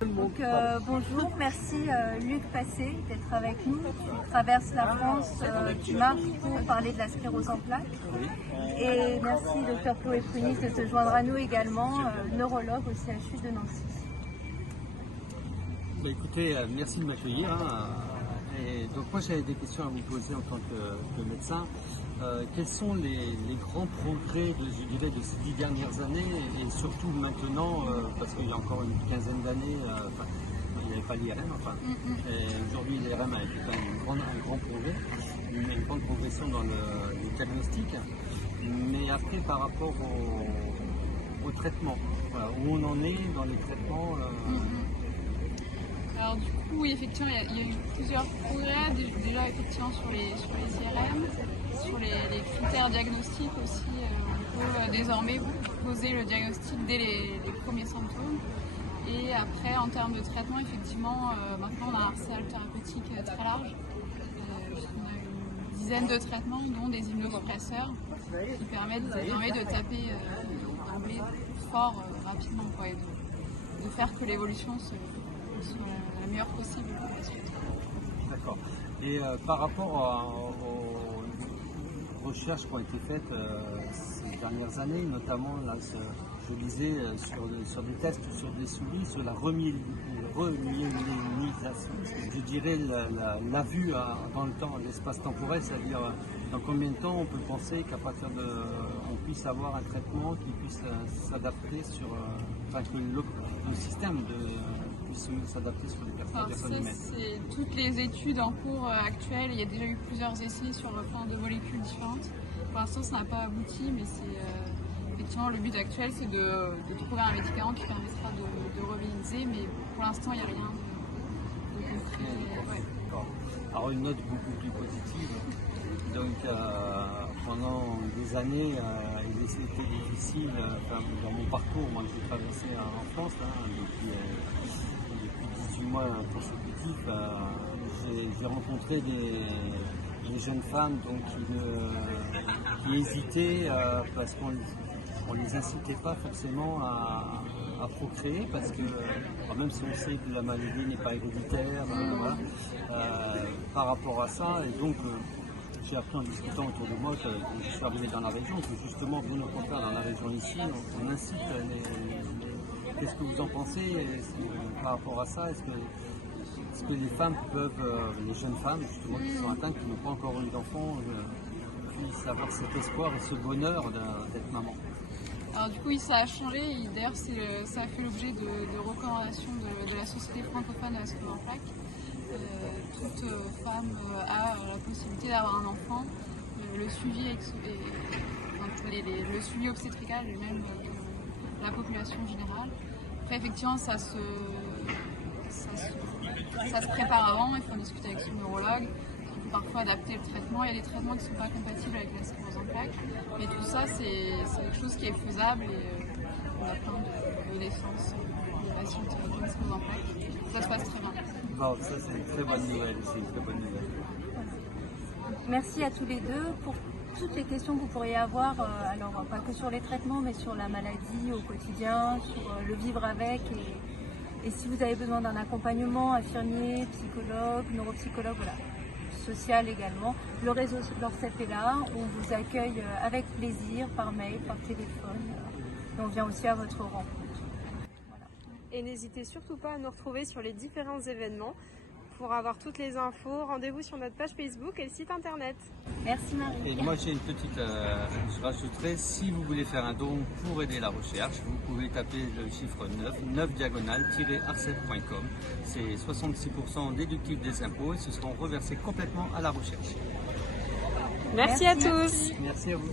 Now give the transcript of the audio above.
Donc, bonjour, merci Luc Passé d'être avec nous. Tu traverses la France, tu marches pour parler de la sclérose en plaques. Et merci Dr Chloé Prunis de se joindre à nous également, neurologue au CHU de Nancy. Écoutez, merci de m'accueillir. Et donc moi j'avais des questions à vous poser en tant que médecin. Quels sont les grands progrès je dirais, de ces 10 dernières années et surtout maintenant, parce qu'il y a encore une quinzaine d'années, il n'y avait pas l'IRM, et aujourd'hui l'IRM a été quand même un grand progrès, une grande progression dans le diagnostic, mais après par rapport au traitement, voilà, où on en est dans les traitements. Alors du coup, oui, effectivement, il y a eu plusieurs progrès, déjà effectivement sur les IRM, sur les critères diagnostiques aussi. On peut désormais poser le diagnostic dès les premiers symptômes. Et après, en termes de traitement, effectivement, maintenant on a un arsenal thérapeutique très large. On a une dizaine de traitements, dont des immunosuppresseurs, qui permettent désormais de taper d'emblée fort rapidement, quoi, et de faire que l'évolution soit la meilleure possible pour la suite. D'accord. Et par rapport aux recherches qui ont été faites ces dernières années, notamment là, je lisais sur des tests ou sur des souris, sur la remyélisation, je dirais la vue dans le temps, l'espace temporel, c'est-à-dire dans combien de temps on peut penser qu'à partir on puisse avoir un traitement qui puisse s'adapter que le système puisse s'adapter sur les personnes humaines. C'est toutes les études en cours actuelles. Il y a déjà eu plusieurs essais sur plein de molécules différentes. Pour l'instant, ça n'a pas abouti, mais effectivement, le but actuel, c'est de trouver un médicament qui permettra de reviser, mais pour l'instant, il n'y a rien de concret. Ouais. Alors, une note beaucoup plus positive. Donc, pendant des années, il était difficile, dans mon parcours, moi j'ai traversé en France, depuis 18 mois consécutifs, j'ai rencontré des jeunes femmes donc, qui hésitaient parce qu'on ne les incitait pas forcément à procréer, parce que même si on sait que la maladie n'est pas héréditaire, voilà, par rapport à ça, et donc j'ai appris en discutant autour de moi que je suis arrivé dans la région, que justement, bien au contraire, dans la région ici, on incite Qu'est-ce que vous en pensez par rapport à ça? Est-ce que les femmes peuvent, les jeunes femmes justement qui sont atteintes, qui n'ont pas encore eu d'enfants, puissent avoir cet espoir et ce bonheur d'être maman? Alors du coup, ça a changé. D'ailleurs, ça a fait l'objet de recommandations de la Société francophone de la sclérose en plaques. Toute femme a la possibilité d'avoir un enfant. Le suivi obstétrical est même de la population générale. Après, effectivement, ça se prépare avant. Il faut en discuter avec son neurologue. Il faut parfois adapter le traitement. Il y a des traitements qui ne sont pas compatibles avec la sclérose en plaques. Mais tout ça, c'est quelque chose qui est faisable. Et on a plein de naissances de patients qui ont la sclérose en plaques. Ça se passe très bien. Bon, ça c'est une très bonne nouvelle. Merci à tous les deux pour toutes les questions que vous pourriez avoir, alors pas que sur les traitements, mais sur la maladie au quotidien, sur le vivre avec, et si vous avez besoin d'un accompagnement, infirmier, psychologue, neuropsychologue, voilà, social également, le réseau l'ORCEP est là, on vous accueille avec plaisir, par mail, par téléphone, et on vient aussi à votre rencontre. Voilà. Et n'hésitez surtout pas à nous retrouver sur les différents événements. Pour avoir toutes les infos, rendez-vous sur notre page Facebook et le site internet. Merci Marie. Et moi j'ai une petite, je rajouterai, si vous voulez faire un don pour aider la recherche, vous pouvez taper le chiffre 9 diagonale-arcep.com. C'est 66% déductible des impôts et ce seront reversés complètement à la recherche. Merci à tous. Merci à vous.